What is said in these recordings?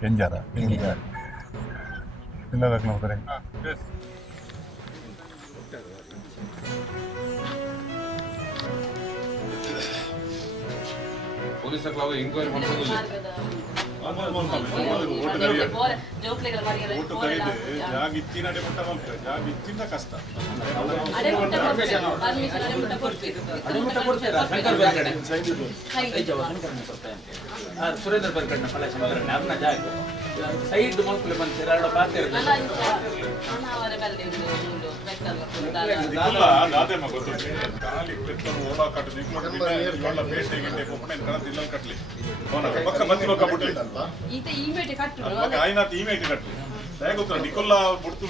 Kenjara. Silakan keluar. Polis aklawa inquiry ಮಾಡ್ಕೊಳ್ಳೋದು ಜಾಗ ಇಚ್ಚಿನ ಅಡೆಮುಟ್ಟ ಮಲ್ಪೆ ಜಾಗ ಇಚ್ಚಿನ ಕಷ್ಟ ಸುರೇಂದ್ರ ಬರ್ಕಡ್ನ ಫಲ ಶಂಕರಣ್ಣ ಅದನ್ನ ಜಾಗ ಸೈಡ್ ಮಲ್ಪಲೆ ಬಂದು ಎರಡು ಪಾತ್ರೆ ಕಟ್ಲಿ ಪಕ್ಕ ಮಂದಿ ಪಕ್ಕ ಬಿಡ್ಲಿ ಆಯ್ನಾತ್ ಈ ಮೇಟಿ ಕಟ್ಲಿ ಹೇಗೆ ಗೊತ್ತ ನಿಕೊಲ್ಲ ಬುಡ್ತು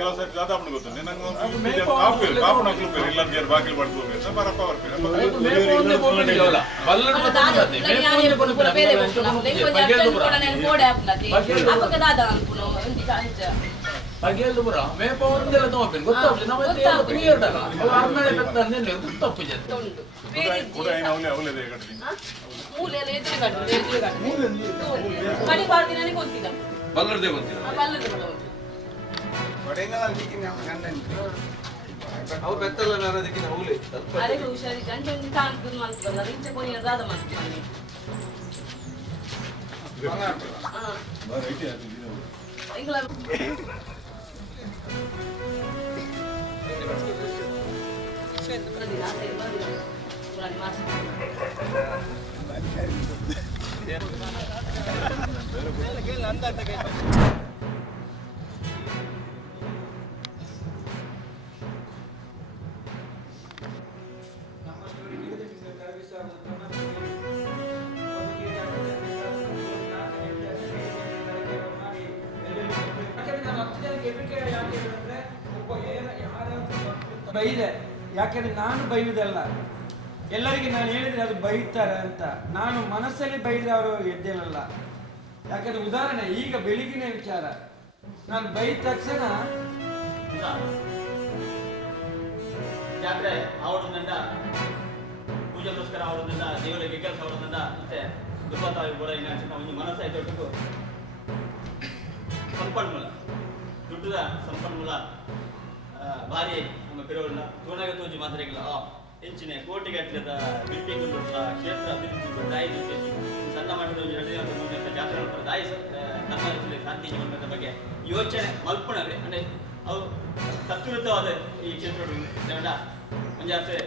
ಕೆಲಸ ದಾದಾಪಣ ಗೊತ್ತಂದೆ ನಂಗೆ ಕಾಪು ನಕಲು ಪೇರು ಇಲ್ಲ ದೇರ್ ಬಾಗಿಲು ಬಡ್ದು ಬರಪ್ಪ ಬಗೆಯಲ್ಲು ಬರ ಮೇಪ ಒಂದೆಲ್ಲ ತಗೋಬೇಕು ಗೊತ್ತಾಗ್ಲಿ ನಾವು ಕ್ಲಿಯರ್ ಅಲ್ಲ ಅರ್ನಾಳೆ ಬೆತ್ತಂದೆ ಗೊತ್ತಪ್ಪು ಜೊತೆ ಕೂಡ ಏನು ಅವಲೇ ಕಟ್ಲಿ ಮೂಲೆಲ್ಲ ಎದುರು ಮಣಿ ಬಾರ್ದಿನೇ ಗೊತ್ತಿಲ್ಲ ಬಲ್ಲರ್ದೇ ಗೊತ್ತಿಲ್ಲ ಅವ್ರು ಬೆತ್ತಲ್ಲ ನಾನದಕ್ಕೆ ಅವಲೇ ಅರೆ ಹುಷಾರಿ ಗಂಟೆ ಒಂದು ತಾಂತು ಮಾಡ್ತಲ್ಲ ಇಂಚೆ ಕೊನೆಯ ದಾದ ಮಾಡ್ತೀನಿ ಬಾ ರೈಟ್ ಈಗಲ ಬೈದೆ ಯಾಕೆಂದ್ರೆ ನಾನು ಬೈಯುವುದಲ್ಲ, ಎಲ್ಲರಿಗೆ ನಾನು ಹೇಳಿದ್ರೆ ಅದು ಬೈತಾರೆ ಅಂತ. ನಾನು ಮನಸ್ಸಲ್ಲಿ ಬೈದ್ರೆ ಅವರು ಎದ್ದೇಳಲ್ಲ. ಯಾಕಂದ್ರೆ ಉದಾಹರಣೆ ಈಗ ಬೆಳಿಗಿನ ವಿಚಾರ, ನಾನು ಬೈದ ತಕ್ಷಣ ಜಾತ್ರೆ ಆವಡದಿಂದ ಪೂಜೆಗೋಸ್ಕರ ಆವಡದಿಂದ ದೇವರಿಗೆ ಕೆಲಸ ಆವಡದಿಂದ ಮತ್ತೆ ದುರ್ಬತ್ತಾಗಿ ಕೂಡ ಒಂದು ಮನಸ್ಸಾಯ್ತು ಒಟ್ಟಿಗೂ ಸಂಪನ್ಮೂಲ ದುಡ್ಡದ ಸಂಪನ್ಮೂಲ ಭಾರಿ ನಮ್ಮ ಪಿರೋಲ್ಲ ತೋಣಾಗ ತೋಜಿ ಮಾತ್ರೆಗಿಲ್ಲ ಹೆಚ್ಚಿನ ಕೋಟಿಗಟ್ಟಲೆದ ಬಿಲ್ಡಿಂಗ್ ಕ್ಷೇತ್ರ ಅಭಿವೃದ್ಧಿ ಸಣ್ಣ ಮಟ್ಟದ ಎರಡು ಜಾತ್ರೆ ದಾಯಿ ನಮ್ಮ ಶಾಂತಿ ಜೀವನದ ಬಗ್ಗೆ ಯೋಚನೆ ಮಲ್ಪಣವೇ ಅಂದರೆ ಅವು ತತ್ವೃತವಾದ ಈ ಕ್ಷೇತ್ರ ಜಾತ್ರೆ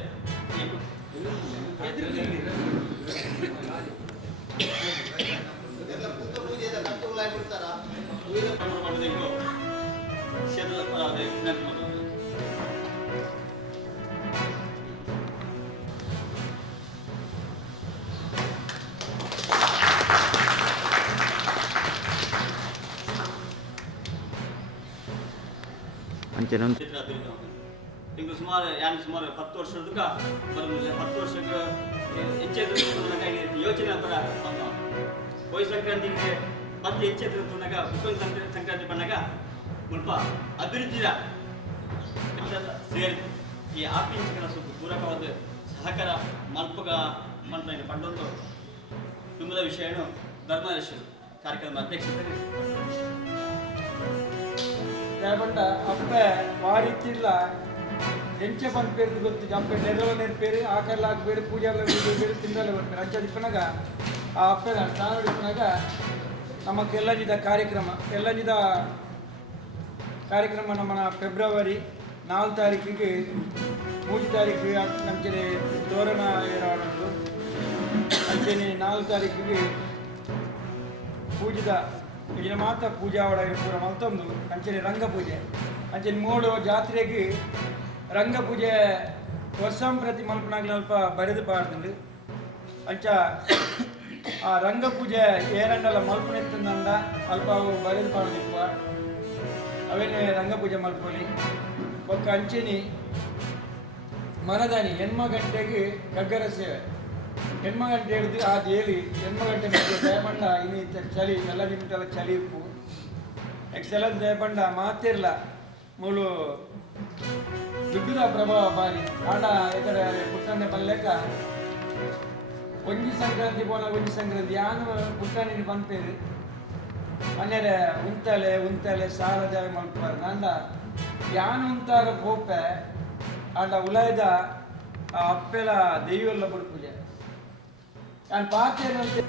ಇಂದು ಸುಮಾರು 10 ವರ್ಷದ ಬರೋದಿಲ್ಲ. 10 ವರ್ಷಕ್ಕೆ ಹೆಚ್ಚೆದು ಯೋಚನೆ ಅಂತರ ಹೋಯ್ ಸಂಕ್ರಾಂತಿಗೆ ಮತ್ತೆ ಹೆಚ್ಚೆದು ತುನಾಗ ಉಪ್ಪನ್ ಸಂಕ್ರಾಂತಿ ಬಂದಾಗ ಸ್ವಲ್ಪ ಅಭಿವೃದ್ಧಿಯ ಸೇರಿ ಈ ಆಫೀಸ್ಗಳ ಸ್ವಲ್ಪ ಪೂರಕವಾದ ಸಹಕಾರ ಮಲ್ಪಗ ಮಲ್ಪನ ಪಂಡೊಂದು ತುಂಬದ ವಿಷಯನು ಧರ್ಮದರ್ಶನ ಕಾರ್ಯಕ್ರಮ ಅಧ್ಯಕ್ಷತೆ ಯಾಕಂಡ ಅಪ್ಪ ವಾರಿತ್ತಿಲ್ಲ ಎಂಚೆ ಬಂದ ಪೇರು ಗೊತ್ತಿಲ್ಲ. ಅಪ್ಪ ನೆರವ ನೆನಪೇರು ಆಕಲ್ಲ ಹಾಕ್ಬೇರು ಪೂಜೆ ಎಲ್ಲ ಬೇರು ತಿಂದಲ್ಲ ಬರ್ತಾರೆ ಅಂಚೆ ಇಪ್ಪನಾಗ ಆ ಅಪ್ಪನ ನಾನು ಇಪ್ಪನಾಗ ನಮ್ಮ ಕೆಲ್ಲಜಿದ ಕಾರ್ಯಕ್ರಮ ನಮ್ಮ ಫೆಬ್ರವರಿ 4 ತಾರೀಕಿಗೆ 3 ತಾರೀಕಿಗೆ ಅಂಚನೆ ತೋರಣ ಏರಾಡೋದು ಅಂಚನೆ 4 ತಾರೀಕಿಗೆ ಪೂಜಿದ ಈಗ ಮಾತ್ರ ಪೂಜೆ ಆವಡ ಪೂರ ಮತ್ತೊಂದು ಅಂಚನೆ ರಂಗಪೂಜೆ ಅಂಚನೆ 3 ಜಾತ್ರೆಗೆ ರಂಗಪೂಜೆ ವರ್ಷಂ ಪ್ರತಿ ಮಲ್ಪನಾಗ್ಲಿ ಅಲ್ಪ ಬರೆದು ಪಾಡ್ದು ಅಂಚ ಆ ರಂಗಪೂಜೆ ಏರಂಡಲ್ಲ ಮಲ್ಪನೆತ್ತಂದ ಅಲ್ಪ ಅವು ಬರೆದು ಪಾಡ್ದಿಪ್ಪ ಅವೇನೇ ರಂಗಪೂಜೆ ಮಲ್ಪೊಲಿ ಒಕ್ಕ ಅಂಚೆನಿ ಮನದಾನಿ ಹೆಣ್ಮ ಗಂಟೆಗೆ ಗಗ್ಗರ ಸೇವೆ ಹೆಣ್ಮ ಗಂಟೆ ಹಿಡಿದು ಅದು ಹೇಳಿ ಹೆಣ್ಮ ಗಂಟೆ ದಯಮಂಡ ಇನ್ನು ಚಳಿ ಎಲ್ಲ ನಿಮಿಟೆಲ್ಲ ಚಳಿ ಇಪ್ಪು ಎಕ್ಸಲೆಂಟ್ ಪಂಡ ಮಾತಿರ್ಲ ಮೂಲು ದುಡ್ಡುದ ಪ್ರಭಾವ ಬಾರಿ ಆಡ ಯಾಕಡೆ ಪುಟ್ಟಣ್ಣೆ ಪಲ್ಲೆಕ್ಕ ಒಂಜಿ ಸಂಕ್ರಾಂತಿ ಪೋನ ಒಂಜಿ ಸಂಕ್ರಾಂತಿ ಯಾನು ಪುಟ್ಟಣ್ಣಿನ ಪಂಪೇರು ಮನೆಯರೆ ಉಂತಲೆ ಸಾಲದ ಮಲ್ಪಾರು ನಂದ ಯಾನು ಉಂತಾರ ಪೋಪೆ ಆಂಡ ಉಲಾಯ್ದ ಅಪ್ಪೆಲ ದೈವಲ್ಲ ಪುಡು ಪೂಜೆ ನಾನು ಪಾತೇನಂತೆ